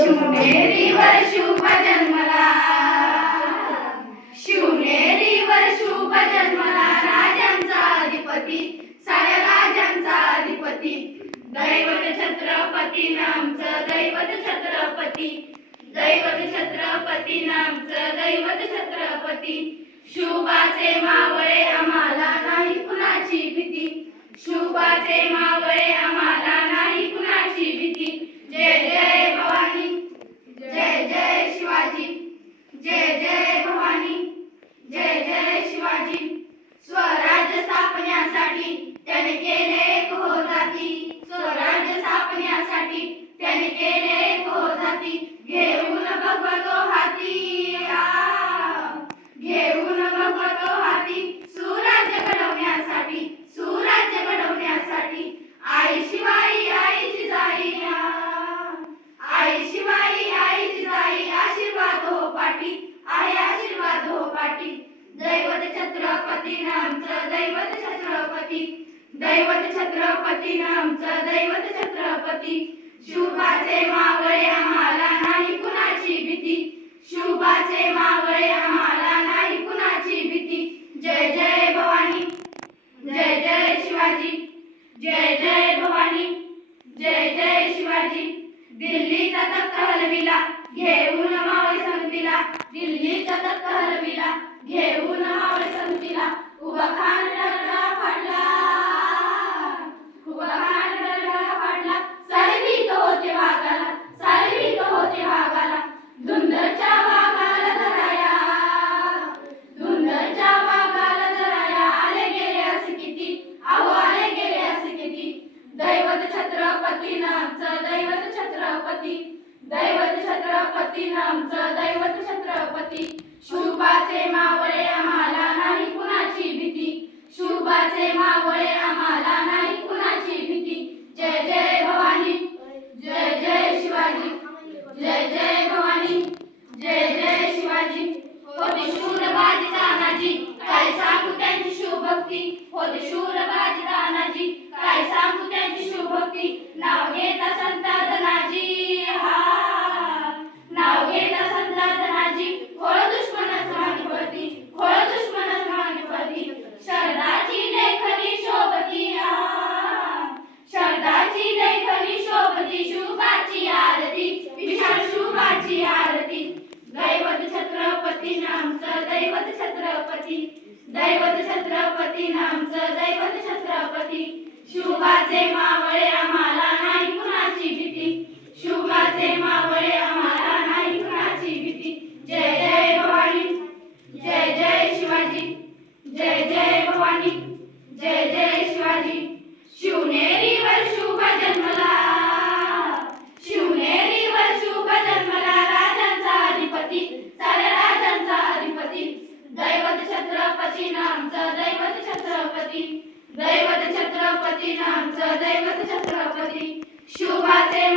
शिवनेरीवर शुभ जन्मला, शिवनेरीवर शुभ जन्मला, राजांचा अधिपती, साऱ्या राजांचा अधिपती, दैवत छत्रपती नामचं दैवत छत्रपती, दैवत छत्रपती नामचं दैवत छत्रपती. शुभाचे मावळे आम्हाला नाही कुणाची भीती, शुभाचे मावळे आम्हाला नाही कुणाची भीती. जय जय भवानी, जय जय शिवाजी, जय जय भवानी, जय जय शिवाजी. स्वराज्य स्थापण्यासाठी त्याने केले एक हो जाती, स्वराज्य स्थापण्यासाठी त्याने केले एक हो जाती. घेऊन भगवतो हाती, घेऊन भगवतो हाती, सुराज्य घडवण्यासाठी, सुराज्य घडवण्यासाठी. आई शिवाई आई जिजाई, आई शिवाई आई जिजाई, आशीर्वाद हो पाटी, आहे आशीर्वाद हो पाटी. दैवत छत्रपती नामचं दैवत छत्रपती, दैवत छत्रपती नामचं दैवत छत्रपती. शुभाचे मावळे आम्हाला नाही कुणाची भीती, शुभाचे मावळे आम्हाला नाही कुणाची भीती. जय जय भवानी, जय जय शिवाजी, जय जय भवानी, जय जय शिवाजी. दिल्लीचा तख्त हलविला घेऊन मावळे संगतीला, दिल्लीचा तख्त हलविला घेऊन मावळे संगतीला. उभा खान डरला फाडला, उभा खान डरला फाडला, सारवीत होते वाघाला, सारवीत होते वाघाला. धुंदरच्या वाघाला धराया, धुंदरच्या वाघाला धराया, आले गेले असे किती, अहो आले गेले असे किती. दैवत छत्रपती नामचं दैवत छत्रपती, दैवत छत्रपती नामचं दैवत छत्रपती. शुभाचे मावळे आम्हाला नाही कुणाची भीती, शुभाचे मावळे आम्हाला नाही कुणाची भीती. जय जय भवानी, जय जय शिवाजी, जय जय भवानी, जय जय शिवाजी. होते शूर बाजी तानाजी, काय सांगू त्यांची शिवभक्ती, होते शूर बाजी तानाजी, काय सांगू त्यांची शिवभक्ती. नाव घेता संत धनाजी, नाव घेता संत धनाजी. खोळ दुश्मनास मागे पडती, खोळ दुश्मनास मागे पडती. शरदाची लेखनी शोभती, शरदाची लेखनी शोभती. शुभाची आरती, विशाल शुभाची आरती. दैवत छत्रपती नामचं दैवत छत्रपती, दैवत छत्रपती नामचं दैवत छत्रपती. शुभाचे मावळे आम्हाला नाही कुणाची भीती, शुभाचे मावळे आम्हाला नाही कुणाची भीती. जय जय भवानी, जय जय शिवाजी, जय जय भवानी, जय जय शिवाजी. शिवनेरीवर शुभ जन्मला, शिवनेरीवर शुभ जन्मला, राजांचा अधिपती, साऱ्या राजांचा अधिपती. दैवत छत्रपती नामचं दैवत छत्रपती, दैवत छत्रपती नामचं दैवत छत्रपती. शुभाचे